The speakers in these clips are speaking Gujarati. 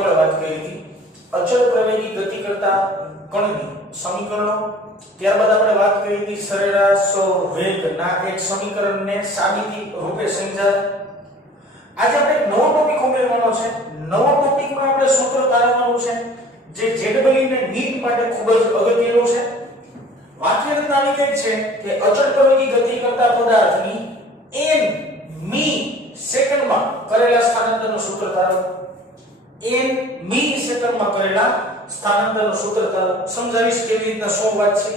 આપણે વાત કરી હતી અચળ પ્રવેગી ગતિ કરતા કણની સમીકરણો, ત્યારબાદ આપણે વાત કરી હતી સરેરાશ વેગના એક સમીકરણને સાબિતી રૂપે સમજાવ્યા. આજે આપણે એક નવો ટોપિક ઉમેરવાનો છે. નવો ટોપિકમાં આપણે સૂત્ર તારવવાનું છે જે જેડબલઈ ને નીટ માટે ખૂબ જ અગત્યનું છે. વાક્ય રચના આવી કઈ છે કે અચળ પ્રવેગી ગતિ કરતા પદાર્થની n મી સેકન્ડમાં કરેલા સ્થાનાંતરનું સૂત્ર તારવો. n મી સેકન્ડમાં કરેલા સ્થાનાંતરનું સૂત્ર તારવો. સમજાવીશ કેવી રીતના શું વાત છે.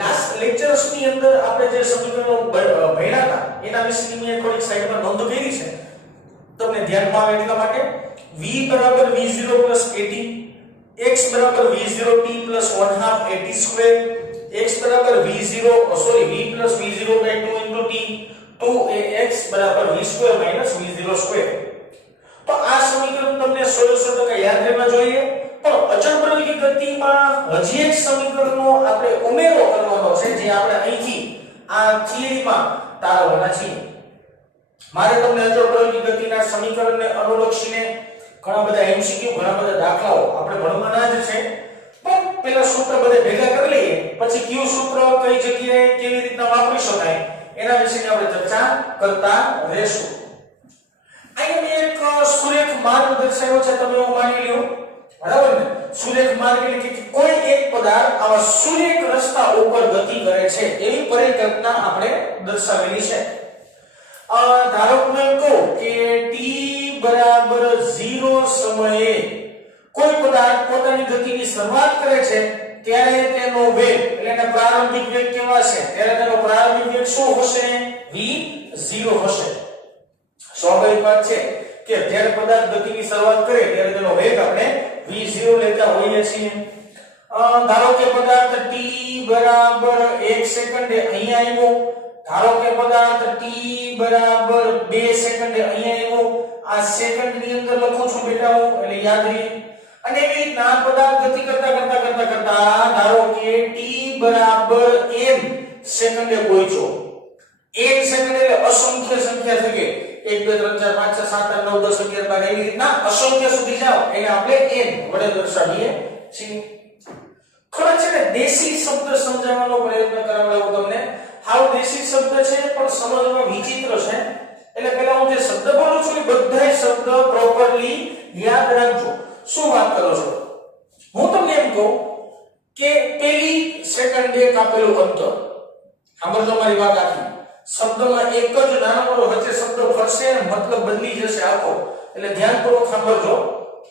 લાસ્ટ લેક્ચર્સ ની અંદર આપણે જે સમીકરણો ભણ્યા હતા એના વિશેની મેં થોડીક સાઈડમાં નોંધ કરી છે, તમને ધ્યાનમાં આવે એટલા માટે. v v0 80, x v0t 1/2 80 x v0 sorry v v0/2 t 2ax v2 v02. તો આ સમીકરણ તમને 100% યાદ રહેવા જોઈએ. પણ અચળ પ્રવેગી ગતિમાં હજી એક સમીકરણનો આપણે ઉમેરો કરવાનો છે જે આપણે અહીંથી આ થિયરીમાં તારવવાના છીએ. મારે તમને અચળ પ્રવેગી ગતિના સમીકરણને અનુલક્ષીને ઘણા બધા એમસીક્યુ, ઘણા બધા દાખલાઓ આપણે ભણવાના જ છે. પણ પહેલા સૂત્ર બધે ભેગા કરી લઈએ, પછી કયું સૂત્ર કઈ જગ્યાએ કેવી રીતના વાપરી શકાય એના વિશેની આપણે ચર્ચા કરતા રહેશું. અહીં મેં એક સુરેખ માર્ગ દર્શાવ્યો છે, તમે એવું માની લ્યો, બરાબર ને. સુરેખ માર્ગ એટલે કે કોઈ એક પદાર્થ આવા સુરેખ રસ્તા ઉપર ગતિ કરે છે એવી પરિકલ્પના આપણે દર્શાવેલી છે. ધારો કે હું કહું કે t બરાબર 0 સમયે કોઈ પદાર્થ પોતાની ગતિની શરૂઆત કરે છે ત્યારે તેનો વેગ એટલે એના પ્રારંભિક વેગ કેવા છે, ત્યારે તેનો પ્રારંભિક વેગ શું હશે? v0 હશે. સ્વાભાવિક વાત છે કે જ્યારે પદાર્થ ગતિની શરૂઆત કરે ત્યારે તેનો વેગ આપણે v0 લેતા હોઈએ છીએ. ધારો કે પદાર્થ t બરાબર 1 સેકન્ડે અહીંયા આવ્યો, ધારો કે પદાર્થ t બરાબર 2 સેકન્ડે અહીંયા આવ્યો. આ સેકન્ડ ની અંદર લખું છું બેટા હું, એટલે યાદ રહે. અને એવી રીતના પદાર્થ ગતિ કરતા ધારો કે t બરાબર n સેકન્ડે પહોંચ્યો. n સેકન્ડ એટલે અસંખ્ય સંખ્યા થઈ ગઈ, 1 2 3 4 5 6 7 8 9 10 11 12 એવી રીતના અસંખ્ય સુધી જાઓ એને આપણે n વડે દર્શાવીએ છીએ. થોડા છે ને દેશી શબ્દ સમજાવવાનો પ્રયત્ન કરાવડાવું તમને. હાવ દેશી શબ્દ છે પણ સમજવામાં વિચિત્ર છે, એટલે પહેલા હું જે શબ્દ બોલું છું એ બધા શબ્દ પ્રોપરલી યાદ રાખજો. શું વાત કરો છો? હું તમને એમ કહું કે પેલી સેકન્ડે કાપેલું અંતર, સાંભળજો મારી વાત આખી. શબ્દમાં એક જ નાનો વચ્ચે શબ્દ ફરશે અને મતલબ બદલી જશે આખો, એટલે ધ્યાનપૂર્વક સાંભળજો.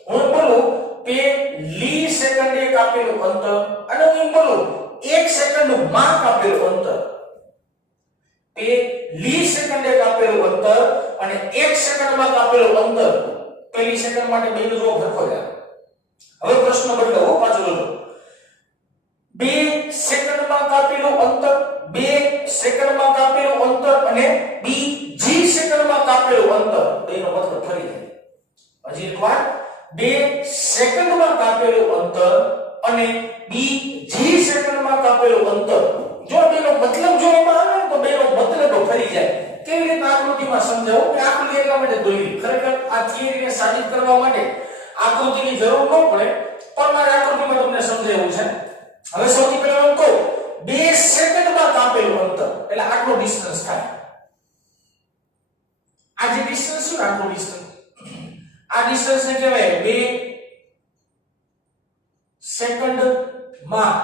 હું બોલું પેલી સેકન્ડે કાપેલું અંતર અને હું બોલું 1 સેકન્ડમાં કાપેલું અંતર. પેલી સેકન્ડે કાપેલું અંતર અને 1 સેકન્ડમાં કાપેલું અંતર. પેલી સેકન્ડ માટે બેનો જો ભરખો જાય. હવે પ્રશ્ન બદલાવો, પાછો જોજો. 2 સેકન્ડમાં કાપેલું અંતર, 2 સેકન્ડમાં કાપેલું અંતર અને બીજી સેકન્ડમાં કાપેલું અંતર, બેનો મતલબ ફરી જાય. હજી એકવાર, 2 સેકન્ડમાં કાપેલું અંતર અને બીજી સેકન્ડમાં કાપેલું અંતર. જો બેનો મતલબ જોવામાં આવે તો બેનો મતલબ ફરી જાય. કેવી રીતે આકૃતિમાં સમજાવું કે આકૃતિ એટલા માટે દોરી. ખરેખર આ થિયરીને સાબિત કરવા માટે આકૃતિની જરૂર ન પડે, પણ મારે આકૃતિમાં તમને સમજાવવું છે. હવે સૌથી પહેલા હું કહું 2 સેકન્ડમાં કાપેલું અંતર એટલે આટલો ડિસ્ટન્સ થાય. આ જે ડિસ્ટન્સ છે આટલો ડિસ્ટન્સ, આ ડિસ્ટન્સ ને કહેવાય 2 સેકન્ડમાં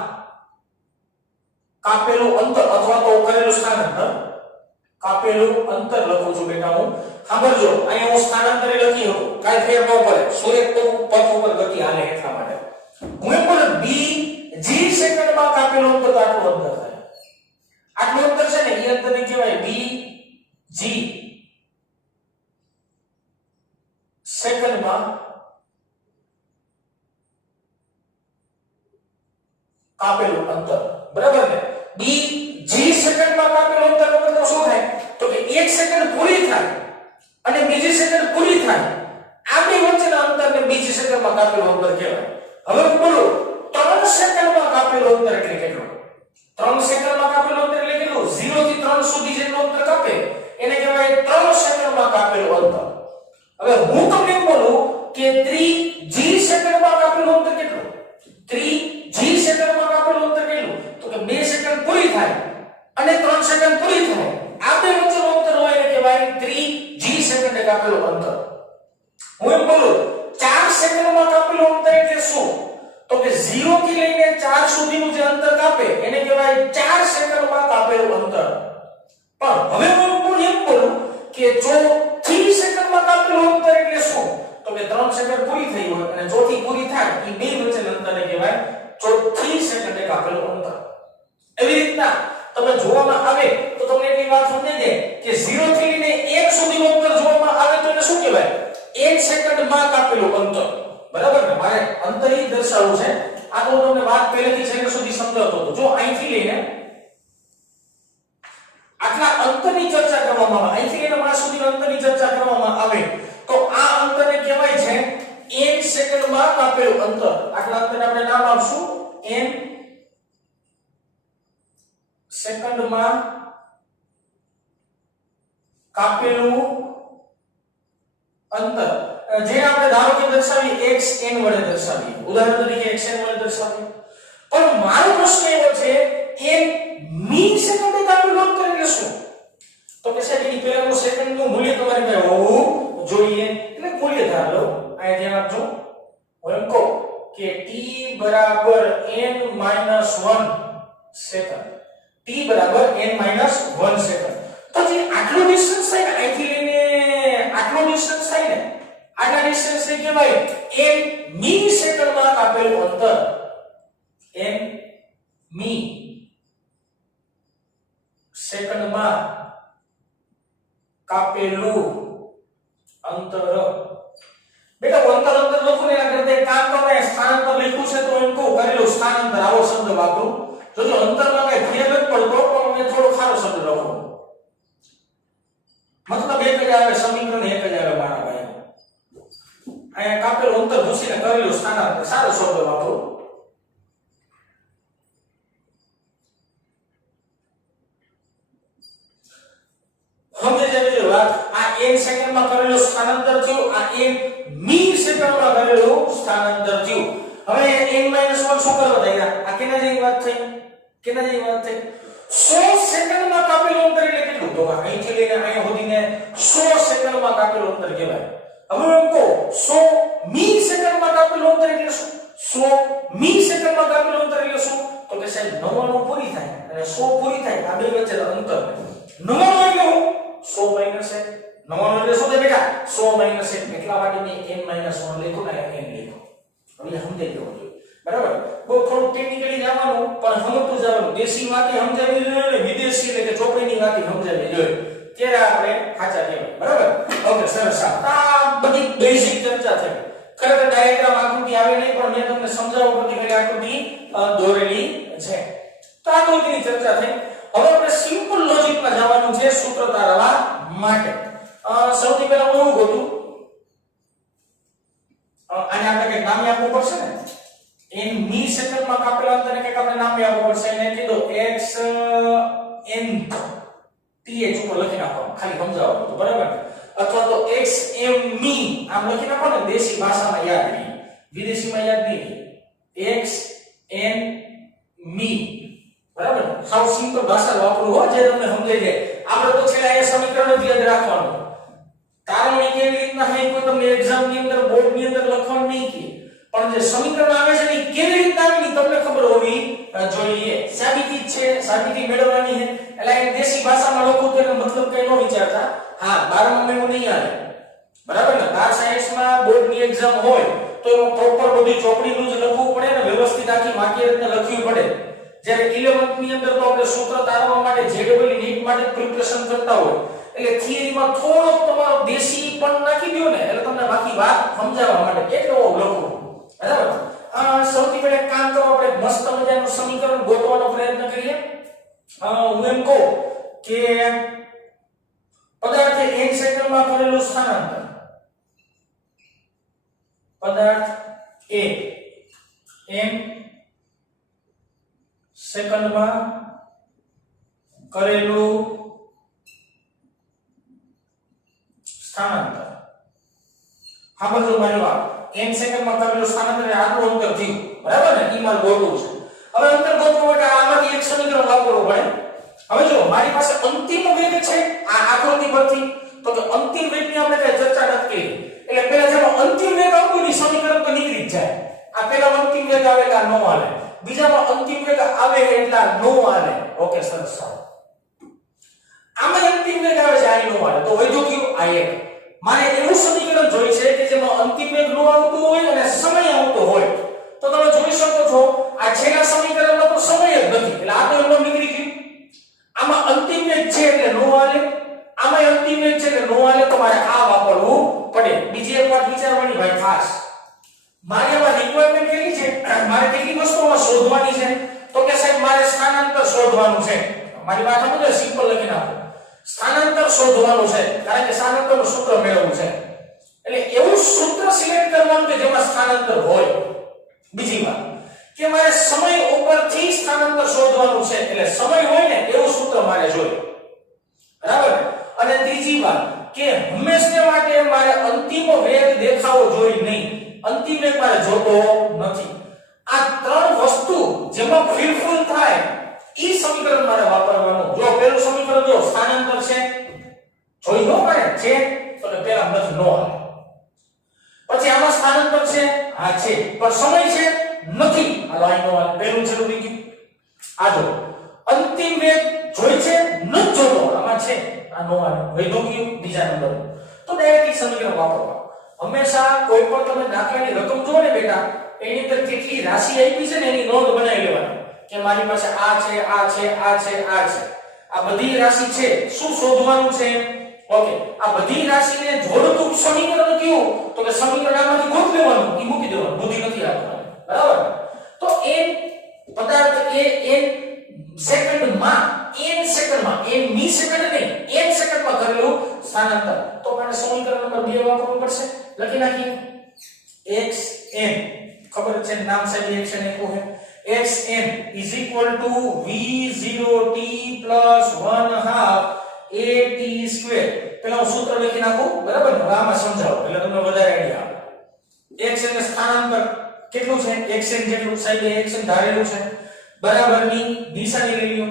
કાપેલું અંતર અથવા તો કરેલું સ્થાનાંતર. કાપેલું અંતર લખું છું બેટા હું. સાંભળજો, અહીંયા હું સ્થાનાંતર લખી શકું, કાઈ ફેર ન પડે. સુરેખ તો પથ ઉપર ગતિ હાલે એટલા માટે. હું એમ બોલું બીજી સેકન્ડમાં કાપેલું અંતર તો આટલું અંતર થાય. આટલું અંતર છે ને એ અંતરને કહેવાય બીજી સેકન્ડમાં કાપેલું અંતર. બરાબર ને? બીજી સેકન્ડમાં કાપેલું અંતર નો મતલબ શું થાય? તો કે 1 સેકન્ડ પૂરી થાય અને બીજી સેકન્ડ પૂરી થાય, આ બે વચ્ચેના અંતરને બીજી સેકન્ડમાં કાપેલું અંતર કહેવાય. હવે હું બોલું 3 સેકન્ડમાં કાપેલું અંતર એટલે કેટલું? 3 સેકન્ડમાં કાપેલું અંતર એટલે કેટલું? 0 થી 3 સુધી જેટલું અંતર કાપે એને કહેવાય 3 સેકન્ડમાં કાપેલું અંતર. હવે હું તમને બોલું કે 30 સેકન્ડમાં કાપેલું અંતર એટલે શું? તો કે 0 થી લઈને 4 સુધીનું જે અંતર કાપે એને કહેવાય 4 સેકન્ડમાં કાપેલું અંતર. પણ હવે હું એમ બોલું કે જો 3 સેકન્ડમાં કાપેલું અંતર એટલે શું? તો કે 3 સેકન્ડ પૂરી થઈ હોય અને ચોથી પૂરી થાય એ બે વચ્ચેના અંતરને કહેવાય ચોથી સેકન્ડે કાપેલું અંતર. એવી રીતના તમે જોવામાં આવે તો તમને એટલી વાત સમજાય છે કે 0 થી લઈને 1 સુધીનું અંતર જોવામાં આવે તો એને શું કહેવાય? 1 સેકન્ડમાં કાપેલું અંતર. બરાબર ને? મારે અંતર ઈ દર્શાવવું છે. આ તો તમને વાત પહેલેથી છેલ્લે સુધી સમજાવતો હતો. જો અહીંથી લઈને આટલા અંતરની ચર્ચા કરવામાં આવે, અહીંથી લઈને માસ સુધીના અંતરની ચર્ચા કરવામાં આવે તો આ અંતરને કહેવાય છે n સેકન્ડમાં કાપેલું અંતર. આટલા અંતરને આપણે નામ આપશું n સેકન્ડમાં કાપેલું અંતર. જે આપણે ધારો કે દર્શાવી xn વડે દર્શાવીએ, ઉદાહરણ તરીકે xn વડે દર્શાવીએ. પણ મારો પ્રશ્ન એવો છે n મી સેકન્ડે કાપેલું અંતર એટલે શું? તો કે સાહેબ એની પહેલાનું સેકન્ડનું મૂલ્ય તમારી પાસે હોવું જોઈએ. એટલે મૂલ્ય ધાર લો. આ ધ્યાન આપજો. હું એમ કહું કે t બરાબર n - 1 સેકન્ડ. t બરાબર n - 1 સેકન્ડ. તો જે આટલો ડિસ્ટન્સ થાય ને, અહીંથી લઈને આટલો ડિસ્ટન્સ થાય ને, આટલા ડિસ્ટન્સ ને કહેવાય n મી સેકન્ડમાં કાપેલું અંતર. n મી સેકન્ડમાં કાપેલું અંતર. બેટા અંતર લખું ને એના કરતા એક કામ કરો, સ્થાનાંતર લખ્યું છે તો એમ કહું કરેલું સ્થાનાંતર આવો શબ્દ વાપરું. જો અંતરમાં કઈ ફેર નથી પડતો પણ મેં થોડો ખારો શબ્દ લખું. મતલબ એક જ આવે, સમીકરણ એક જ આવે મારા ભાઈ. અહીંયા કાપેલું અંતર ભૂસીને કરેલું સ્થાનાંતર, સારો શબ્દ વાપરું. સમજે છે વાત? આ n સેકન્ડમાં કરેલું સ્થાનાંતર થયું, આ n મી સેકન્ડમાં કરેલું સ્થાનાંતર થયું. હવે n - 1 શું કરવા દઈયા? આ કેના જેવી વાત થઈ? કેના જેવી વાત થઈ? 100 સેકન્ડમાં કાપેલું અંતર એટલે કેટલું? તો અહીંથી લઈને અહીંયા સુધીને 100 સેકન્ડમાં કાપેલું અંતર કહેવાય. હવે એમ કહો 100 મી સેકન્ડમાં કાપેલું અંતર એટલે શું? 100 મી સેકન્ડમાં કાપેલું અંતર એટલે શું? તો કે સાહેબ 99 પૂરી થાય અને 100 પૂરી થાય, આ બે વચ્ચેનું અંતર. 99 એટલે હું 100 માઈનસ 1. 99 એટલે શું થાય બેટા? 100 માઈનસ 1. એટલા માટે મેં n - 1 લખ્યું ને n લખ્યું. હવે સમજાઈ ગયો છે. બરાબર? બહુ થોડું ટેકનિકલી જવાનું પણ સમજતું જવાનું. દેશી વાતી સમજાવી જોઈએ ને વિદેશી એટલે કે ચોપડીની વાતી સમજાવી જોઈએ. ત્યારે આપણે સાચા કહેવાય. બરાબર? ઓકે, સરસ. આ બધી બેઝિક ચર્ચા થઈ. ખરેખર ડાયાગ્રામ આકૃતિ આવે નહીં પણ મેં તમને સમજાવવા પડતી કે આકૃતિ દોરેલી છે. તો આ બધી ચર્ચા થઈ. હવે આપણે સિમ્પલ લોજિકમાં જવાનું છે સૂત્ર તારવા માટે. સૌથી પહેલા હું એવું ગોતું, આને આપણે કઈ નામ આપવું પડશે ને. n મી સેકન્ડમાં કાપેલા અંતરને કઈક આપણે નામ આપવું પડશે. એને કીધું x n th ઉપર લખી નાખો, ખાલી સમજાવવા તો બરાબર. અથવા તો x m મી આમ લખી નાખો ને, દેશી ભાષામાં યાદ રહે, વિદેશીમાં યાદ નહીં. x n મી બરાબર. સાવ સિમ્પલ ભાષા વાપરું હો, જે તમને સમજાઈ જાય. આપણે તો છેલ્લે આ સમીકરણ જ યાદ રાખવાનું. તારવણી કેવી રીતના હોય કોઈ તમને એક્ઝામ ની અંદર, બોર્ડ ની અંદર લખવાનું નહીં કે, પણ જે સમીકરણ આવે છે ને કેવી રીતના આવે ને તમને ખબર હોવી જોઈએ. સાબિતી છે, સાબિતી મેળવવાની છે. એટલે એ દેશી ભાષામાં લખો તો એનો મતલબ કઈ ન વિચારતા. હા, 12 માં એવું નહીં આવે. બરાબર ને? 12 સાયન્સમાં બોર્ડ ની એક્ઝામ હોય તો એમાં પ્રોપર બધી ચોપડીનું જ લખવું પડે ને, વ્યવસ્થિત આખી વાક્ય રચના લખવી પડે. જ્યારે 11th ની અંદર તો આપણે સૂત્ર તારવવા માટે જેડબલ નીટ માટે પ્રિપરેશન કરતા હોય એટલે થિયરીમાં થોડો તમારો દેશી પણ નાખી દો ને એટલે તમને બાકી વાત સમજાવવા માટે એટલો લખો. બરાબર? સૌથી પહેલા કામ કરો, આપણે મસ્ત મજાનું સમીકરણ ગોતવાનો પ્રયત્ન કરીએ. હું એમ કહું કે પદાર્થે n સેકન્ડમાં કરેલું સ્થાનાંતર, પદાર્થ a n સેકન્ડમાં કરેલું સ્થાનાંતર. હા, બધું મારી વાત. n સેકન્ડમાં કરેલું સ્થાનાંતર આટલું અંતર થયું. બરાબર ને? ઈ મારે ગોતવું છે. હવે અંતર ગોતવા માટે આમાંથી એક સમીકરણ વાપરવું પડે. હવે જો મારી પાસે અંતિમ વેગ છે આ આકૃતિ પરથી, તો કે અંતિમ વેગની આપણે કઈ ચર્ચા નથી કરી. એટલે પહેલા જેનો અંતિમ વેગ આવતો ની સમીકરણ તો આ પેલા અંતિમ વેગ આવે એટલે નો હાલે, બીજામાં અંતિમ વેગ આવે એટલે નો હાલે. ઓકે સરસ. આમાં અંતિમ વેગ આવે છે આ નો હાલે, તો વધ્યો કયો આ એક. મારે એવું સમીકરણ જોઈ છે કે જેમાં અંતિમ વેગ નો આવતો હોય અને સમય આવતો હોય. તો તમે જોઈ શકો છો આ છેલ્લા સમીકરણમાં તો સમય જ નથી એટલે આ તો એમનો નીકળી ગયું. આમાં અંતિમ વેગ છે એટલે નો હાલે, આમાં અંતિમ વેગ છે એટલે નો હાલે, તો મારે આ વાપરવું પડે. બીજી એક વાત વિચારવાની ભાઈ ખાસ, મારે આમાં રિક્વાયરમેન્ટ કેટલી છે, મારે કેટલી વસ્તુઓમાં શોધવાની છે, તો કે સાહેબ મારે સ્થાનાંતર શોધવાનું છે. મારી વાત સમજો, સિમ્પલ લખી નાખો, સ્થાનાંતર શોધવાનું છે, કારણ કે સ્થાનાંતરનું સૂત્ર મેળવવું છે. એટલે એવું સૂત્ર સિલેક્ટ કરવાનું કે જેમાં સ્થાનાંતર હોય. બીજી વાત કે મારે સમય ઉપરથી સ્થાનાંતર શોધવાનું છે, એટલે સમય હોય ને એવું સૂત્ર મારે જોઈએ, બરાબર. અને ત્રીજી વાત કે હંમેશા માટે મારે અંતિમ વેગ દેખાવો જોઈએ નહીં, અંતિમ વેગ મારે જોતો નથી. આ ત્રણ વસ્તુ જેમાં ફિલફુલ થાય ઈ સમીકરણ મારે વાપરવાનું. જો પેલું સમીકરણ જો સ્થાનાંતર છે, જોઈ લો પડે છે તો કે પેલા નથી નો હાલે. પછી આમાં સ્થાનાંતર છે, હા છે, પણ સમય છે નથી, હાલો આઈ નો હાલે. પેલું છે રૂકી ગયું. આ જો અંતિમ વેગ જોઈ છે ન જોતો, આમાં છે આ નો હાલે, વૈધો ગયું બીજા નંબર. તો ડાયરેક્ટ સમીકરણ વાપરવા. હંમેશા કોઈ પણ તમે દાખલાની રકમ જો ને બેટા, એની અંદર કેટલી રાશિ આપી છે ને એની નોંધ બનાવી લેવાની કે મારી પાસે આ છે, આ છે, આ છે, આ છે. આ બધી રાશિ છે, શું શોધવાનું છે? ઓકે, આ બધી રાશિને જોડતું સમીકરણ કયું? તો કે સમીકરણ આમાંથી ગોત લેવાનું, ઈ મૂકી દેવાનું, બુદ્ધિ નથી આપવાની, બરાબર. તો n પદાર્થ એ n સેકન્ડમાં, n સેકન્ડમાં, n મી સેકન્ડ નહીં, n સેકન્ડમાં કરેલું સ્થાનાંતર. તો મારે સમીકરણ નંબર 2 વાપરવું પડશે. લખી નાખીએ xn, ખબર છે નામ સાહેબ xn આપ્યું છે. xn is equal to v0t plus 1/2 at square. પેલા હું સૂત્ર લખી નાખું, બરાબર ને? હવે આમાં સમજાવો એટલે તમને વધારે આઈડિયા આવે. xn ને સ્થાનાંતર કેટલું છે? xn જેટલું સાહેબ xn ધારેલું છે, બરાબરની નિશાની લઈ લો.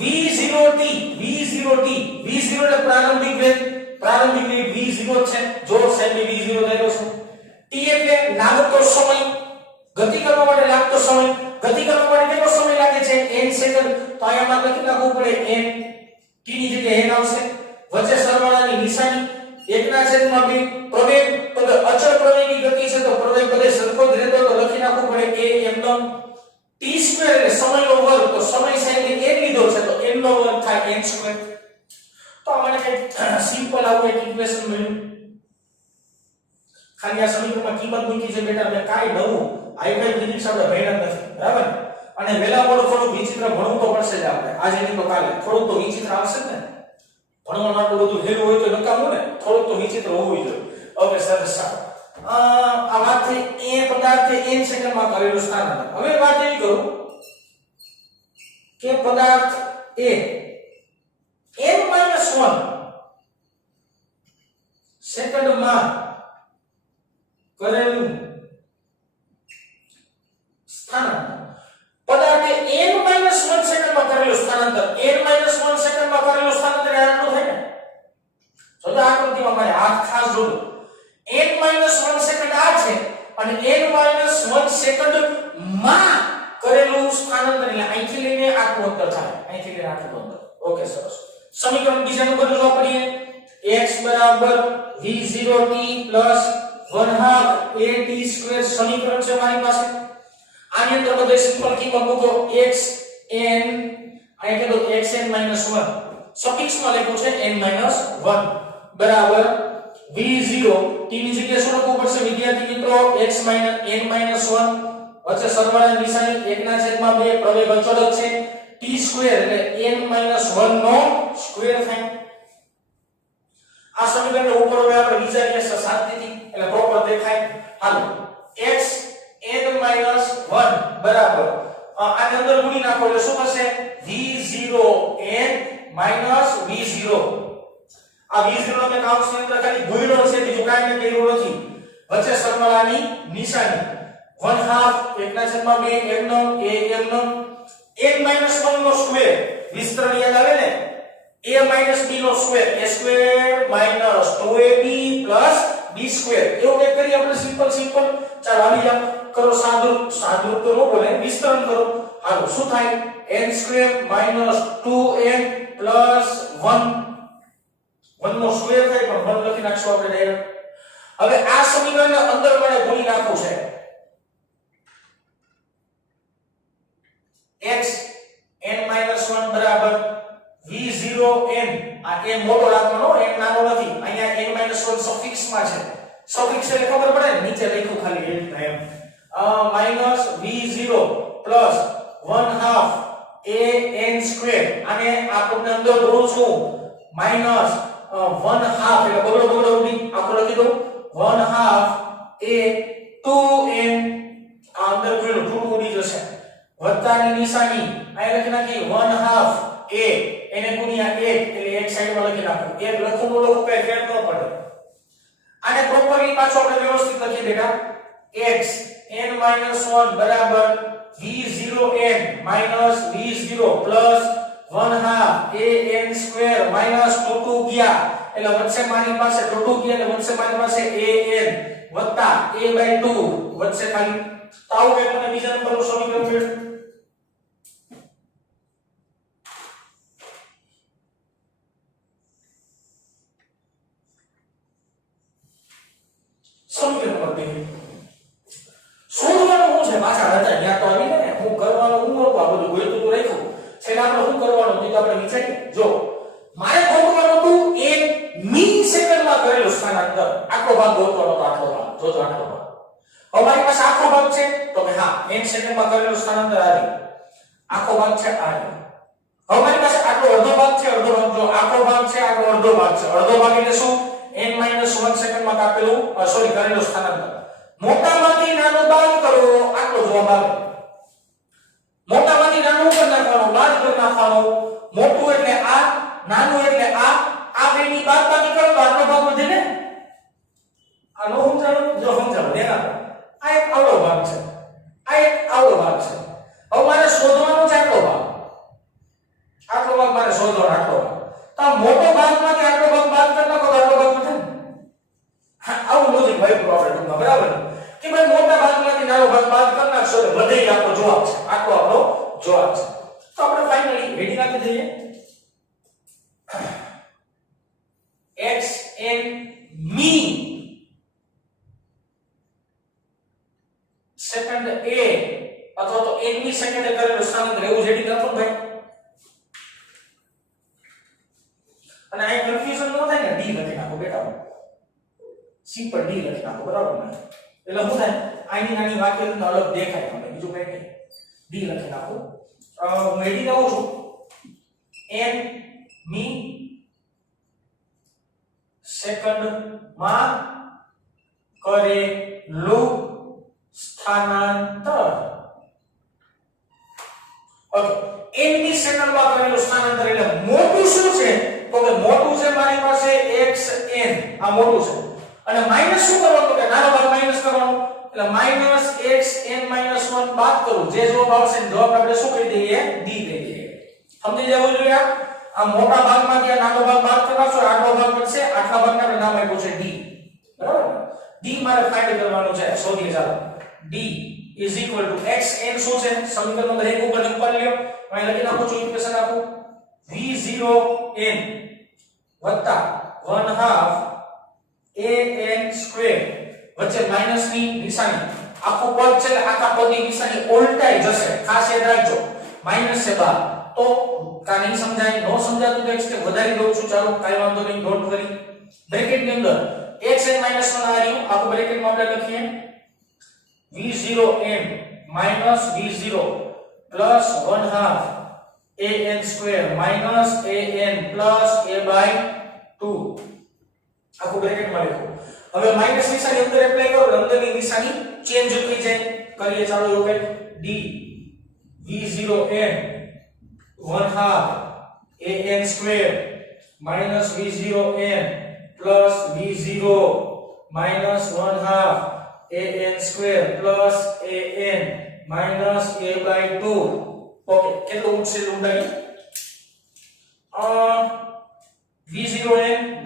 v0t એટલે પ્રારંભિક વેગ, પ્રારંભિક વેગ v0 છે. જો સાહેબ v0 ધાર્યો છે. t એટલે લાગતો સમય, ગતિ કરવા માટે લાગતો સમય. ગતિ કરવા માટે કેટલો સમય લાગે છે? n second. તો અહીંયા લખી નાખવું પડે n, t ની જગ્યાએ n આવશે. વચ્ચે સરવાળાની નિશાની, 1/2 પ્રવેગ, તો અચળ પ્રવેગી ગતિ છે તો પ્રવેગ બધે સરખો જ રહેતો, તો લખી નાખવું પડે a m t2 એટલે સમયનો વર્ગ, તો સમય સાઈડ n લીધો છે તો n નો વર્ગ થાય n2. તો આપણે કઈ સિમ્પલ આવું એક ઇક્વેશન મળ્યું. ખાલી આ સમીકરણમાં કિંમત મૂકી છે બેટા, આપણે કાઈ નવું હાઈફાઈ ફિઝિક્સ આપણે ભણ્યા નથી, બરાબર. અને વેલા મોડું થોડું વિચિત્ર ભણવું તો પડશે જ આપણે, આજે નહીં તો કાલે થોડું તો વિચિત્ર આવશે ને. ભણવાનું આટલું બધું હેલું હોય તો નકામું ને, થોડું તો વિચિત્ર હોવું જોઈએ. ઓકે સરસ. આ વાત થઈ એ પદાર્થે n સેકન્ડમાં કરેલું સ્થાનાંતર. હવે વાત એવી કરું કે પદાર્થ a n-1 સેકન્ડમાં કરેલું સ્થાનાંતર. પદાર્થે n-1 સેકન્ડમાં કરેલું સ્થાનાંતર, n-1 સેકન્ડમાં કરેલું સ્થાનાંતર આટલું થાય ને. જો તો આકૃતિમાં મારે હાથ ખાસ જોડો. n-1 સેકન્ડ આ છે અને n-1 સેકન્ડ માં કરેલું સ્થાનાંતર એટલે અહીંથી લઈને આટલું અંતર થાય, અહીંથી લઈને આટલું અંતર. ઓકે સરસ. સમીકરણ બીજા નંબર જો વાપરીએ, x v0t 1/2 at² સમીકરણ છે મારી પાસે. આની અંદર બધે સિમ્પલ કિંમત મૂકો. xn અહીં કે તો xn-1 સફિક્સમાં લખ્યું છે n-1 બરાબર v0 t ની જગ્યાએ શું લખવું પડશે વિદ્યાર્થી મિત્રો? x-n-1 વચ્ચે સરવાળાની નિશાની 1/2 પ્રવેગ અચળ છે, t² એટલે n-1 નો સ્ક્વેર થાય. આ સમીકરણને ઉપર હવે આપણે વિચારીએ શાંતિથી એટલે પ્રોપર દેખાય. હાલો x n-1 બરાબર આની અંદર ગુણી નાખો એટલે શું થશે? v0n v0. આ v0 ને કાઉન્સની અંદર ખાલી ગુણ્યો છે, બીજું કાંઈ કર્યું નથી. વચ્ચે સરવાળાની નિશાની 1/2 n-1 નો સ્ક્વેર વિસ્તરણ યાદ આવે ને? a b no square a² 2ab b² એવું કંઈક કરી આપણે સિમ્પલ. ચાલો આવી જાવ કરો સાદુરૂપ તો ન બોલે, વિસ્તરણ કરો. હાલો શું થાય? n² - 2n + 1 1 નો સ્ક્વેર થાય પણ 1 લખી નાખશું આપણે ડાયરેક્ટ. હવે આ સમીકરણને અંદર મને ભૂલી નાખવું છે. x n - 1 બરાબર v0n. આ n મોટો રાખવાનો, n નાનો નથી. અહીંયા n - 1 સફિક્સ માં છે. સફિક્સ એટલે ખબર પડે ને, નીચે લખ્યું ખાલી એ રીતના એમ. -v0 + 1/2 an². આને આપણે અંદર દોરું છું -1/2 એટલે બગડો ઉડી આપણે લખી દઉં 1/2 a 2n. આ અંદર પેલું ટૂટું ઉડી જશે. વત્તાની નિશાની અહીં લખી નાખી 1/2 a એને ગુણ્યા 1 એટલે એક સાઈડમાં લખી નાખો. એક લખું નો લખું કઈ ફેર ન પડે. આને પ્રોપરલી પાછો આપણે વ્યવસ્થિત લખી બેટા. x n - 1 બરાબર v0n - v0 + 1/2 an² - 2 ગયા એટલે વચ્ચે મારી પાસે 2 ગયા એટલે વચ્ચે મારી પાસે an વત્તા a/2 વચ્ચે ખાલી તાવ કે મને બીજા નંબરનું સમીકરણ મળ્યું. સમીકરણ નંબર 2 શોધવાનું શું છે? પાછા હતા ત્યાં તો આવી ને હું કરવાનું હું આ બધું ગોઈતું તો રાખ્યું છે ને. આપણે શું કરવાનું તે તો આપણે વિચારીએ. જો મારે ગોતવાનું હતું એક મિલી સેકન્ડમાં કરેલું સ્થાનાંતર. આખો ભાગ ગોતવાનો તો આટલો ભાગ જોતો આટલો ભાગ. હવે મારી પાસે આખો ભાગ છે તો કે હા n સેકન્ડમાં કરેલું સ્થાનાંતર આ રહ્યું. આખો ભાગ છે આ રહ્યું. હવે મારી પાસે આટલો અડધો ભાગ છે. અડધો ભાગ જો આખો ભાગ છે, આખો અડધો ભાગ છે. અડધો ભાગ એટલે શું? n - 1 સેકન્ડમાં કાપેલું કરેલું સ્થાનાંતર. મોટામાંથી નાનું બાદ કરો આટલો જવાબ આવે. મોટામાંથી નાનું કરી નાખવાનું, બાદ કરી નાખવાનું. મોટું એટલે આ, નાનું એટલે આ બેની બાદબાકી કરો તો આટલો ભાગ વધે ને. આ નો સમજાણું? જો સમજાવો દેના. આ એક આવડો ભાગ છે, આ એક આવડો ભાગ છે. હવે મારે શોધવાનો છે આટલો ભાગ. આટલો ભાગ મારે શોધવાનો, આટલો ભાગ. તો આ મોટો ભાગમાંથી આટલો ભાગ બાદ કરી નાખો તો આટલો ભાગ વધે ને. હા આવું લોજિક ભાઈ ટૂંકમાં બરાબર કે ભાઈ મોટા ભાગમાંથી નાનો ભાગ બાદ કરી નાખશો એટલે વધે આપણો જવાબ છે. આટલો આપણો જવાબ છે. તો આપણે ફાઇનલી હેડિંગ આપી દઈએ x n me second a અથવા તો n મી સેકન્ડે કરેલું સ્થાનાંતર એવું હેડિંગ આપો ભાઈ. અને આ કન્ફ્યુઝન ન થાય ને d લખી નાખો બેટા. સિમ્પલ d લખી નાખો બરાબર ને. એટલે શું થાય આની નાની વાક્ય અલગ દેખાય તમને, બીજું કઈ નહીં. d લખી નાખો. હું હેડિંગ આવું છું n મી સેકન્ડમાં કરેલું સ્થાનાંતર. ઓકે, n મી સેકન્ડમાં કરેલું સ્થાનાંતર એટલે મોટું શું છે? તો કે મોટું છે મારી પાસે xn, આ મોટું છે. અને માઈનસ શું કરવાનું? તો કે નાનો ભાગ માઈનસ કરવાનો એટલે -xn - 1 બાદ કરું. જે જવાબ આવશે ને જવાબ આપણે શું કહી દઈએ? d કહી દઈએ. સમજી જવું જોઈએ. આ મોટા ભાગમાંથી આ નાનો ભાગ બાદ કરવાશો, આટલો ભાગ બચશે. આટલા ભાગને આપણે નામ આપ્યું છે d. બરાબર? d મારે ફાઇન્ડ કરવાનું છે. શોધીએ ચાલો. d = xn શું છે? સમીકરણ નંબર 1 ઉપર લ્યો. અહીં લખી નાખું છું, ઇક્વેશન આપું v0n વત્તા 1/2 an² વચ્ચે માઈનસ ની નિશાની. આખું પદ છે એટલે આખા પદની નિશાની ઉલટાઈ જશે. ખાસ યાદ રાખજો. માઈનસ છે બહાર તો કા નહીં સમજાય. નો સમજાતું તો x કે વધારી દઉં છું. ચાલો કાઈ વાંધો નહીં. Don't worry. બ્રેકેટ ની અંદર xn - 1 આ રહ્યું. આખું બ્રેકેટ માં આપણે લખીએ v0n - v0 + 1/2 an² - an + a/2 આખું બ્રેકેટ માં લખો. હવે માઈનસ નિશાની અંદર એપ્લાય કરો એટલે અંદરની નિશાની ચેન્જ થઈ જાય. કરીએ ચાલો એવું કઈ d v0n 1/2 an² - v0n + v0 - 1/2 an² + an - a/2. Okay, કેટલું ઉઠશે ઊંડાઈ?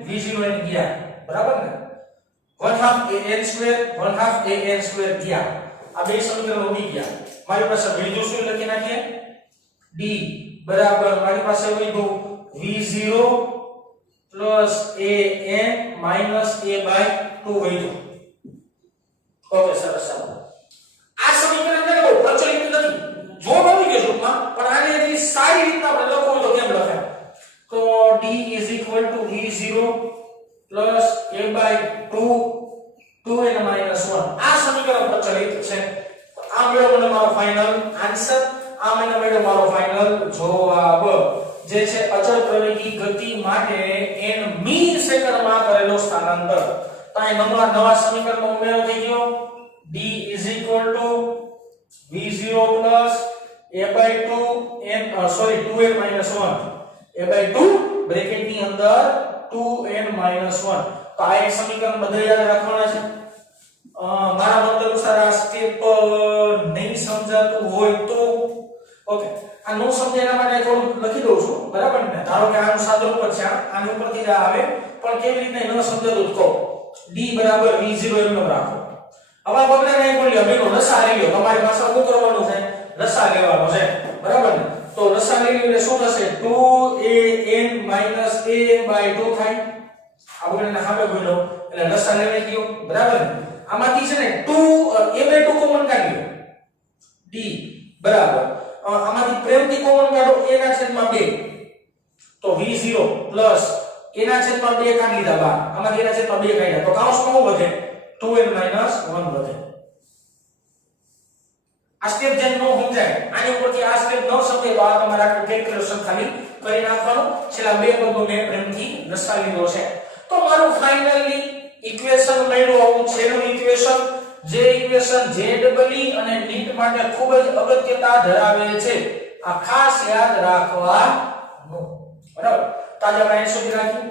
v0n ગયા બરાબર ને. 1/2 an² 1/2 an² ગયા. આ બે સમીકરણ ઉડી ગયા. મારી પાસે વધ્યું શું લખી નાખીએ d બરાબર મારી પાસે વધ્યું v0 plus an minus a/2 વધ્યું. ઓકે સરસ. આ સમીકરણ ને બહુ પ્રચલિત નથી, જો આવી ગયો ટૂંકમાં, પણ આને હજી સારી રીતના આપણે લખવું તો કેમ લખાય? તો d v0 plus a/2 2n minus 1 આ સમીકરણ પ્રચલિત છે. આ મેળો મને મારો ફાઇનલ આન્સર, આ મને મેળો મારો ફાઇનલ જવાબ જે છે અચળ પ્રવેગી ગતિ માટે n મી સેકન્ડમાં કરેલો સ્થાનાંતર. તો આ નવા સમીકરણનો ઉમેરો થઈ ગયો. d v0 plus a/2 2n minus 1 a/2 bracket ની અંદર 2n minus 1. તો આ એક સમીકરણ બધા યાદ રાખવાના છે. મારા મત અનુસાર આ સ્ટેપ નહીં સમજાતું હોય તો ઓકે, આ નો સમજે એના માટે થોડું લખી દઉં છું, બરાબર ને? ધારો કે આનું સાદું ઉપર છે, આની ઉપરથી જ આવે, પણ કેવી રીતે ન સમજાતું તો d બરાબર v0 એમ રાખો. હવે બગડે નહીં બોલ્યો બેનો લસા લઈ લો. તમારી પાસે શું કરવાનું છે? લસા લેવાનો છે, બરાબર ને? તો લસા લઈ એટલે શું થશે? 2an a/2 થાય. આ બગડેને સામે બોલ્યો એટલે લસા લેવાઈ ગયો, બરાબર ને? આમાંથી છે ને 2 કોમન કાઢ્યો d બરાબર આમાંથી પ્રેમથી કોમન કાઢો a/2 તો v0 પ્લસ a/2 કાઢી લીધા બહાર, આમાંથી a/2 કાઢ્યા તો કાઉન્સમાં શું વધે? 2n minus 1 વધે. આ સ્ટેપ જેમ નો સમજાય, આની ઉપરથી આ સ્ટેપ ન સમજે તો આ તમારે આખું કેલ્ક્યુલેશન ખાલી કરી નાખવાનું. છેલ્લા બે પદો મેં પ્રેમથી દર્શા લીધો છે. તો મારું ફાઇનલી ઇક્વેશન મળ્યું આવું છેલ્લું ઇક્વેશન, જે ઇક્વેશન JEE અને નીટ માટે ખૂબ જ અગત્યતા ધરાવે છે. આ ખાસ યાદ રાખવાનું, બરાબર? તો આજે આપણે અહીં સુધી રાખીએ.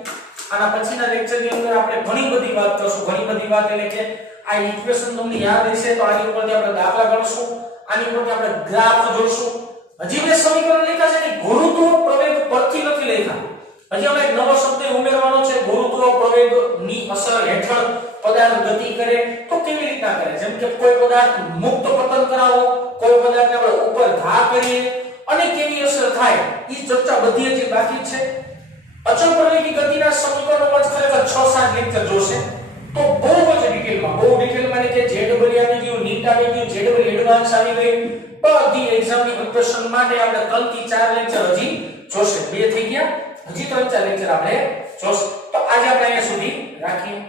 આના પછીના લેક્ચરની અંદર આપણે ઘણી બધી વાત કરશું. ઘણી બધી વાત એટલે કે આ ઇક્વેશન તમને યાદ રહેશે તો આની ઉપરથી આપણે દાખલા ગણશું, આની ઉપરથી આપણે ગ્રાફ જોઈશું. હજી મેં સમીકરણ લખ્યા છે ને ગુરુત્વ પ્રવેગ પરથી નથી લખ્યા. હજી આપણે એક નવો શબ્દ ઉમેરવાનો છે, ગુરુત્વ પ્રવેગની અસર હેઠળ પદાર્થ ગતિ કરે તો કેવી રીતના કરે? જેમ કે કોઈ પદાર્થ મુક્ત પતન કરાવો, કોઈ પદાર્થને આપણે ઉપર ઘા કરીએ અને કેવી અસર થાય, એ ચર્ચા બધી હજી બાકી છે. અચળ પ્રવેગી ગતિના સમીકરણોમાં જ ખરેખર 6-7 લેક્ચર જોશે. તો બહુ જ ડિટેલમાં કે JEE આવી ગયું, નીટ આવી ગયું, JEE એડવાન્સ આવી ગઈ, બધી એક્ઝામની પ્રિપરેશન માટે આપણે 3 થી 4 લેક્ચર હજી જોશે. 2 થઈ ગયા, હજી 3-4 લેક્ચર આપણે જોશે. તો આજે આપણે અહીંયા સુધી રાખીએ.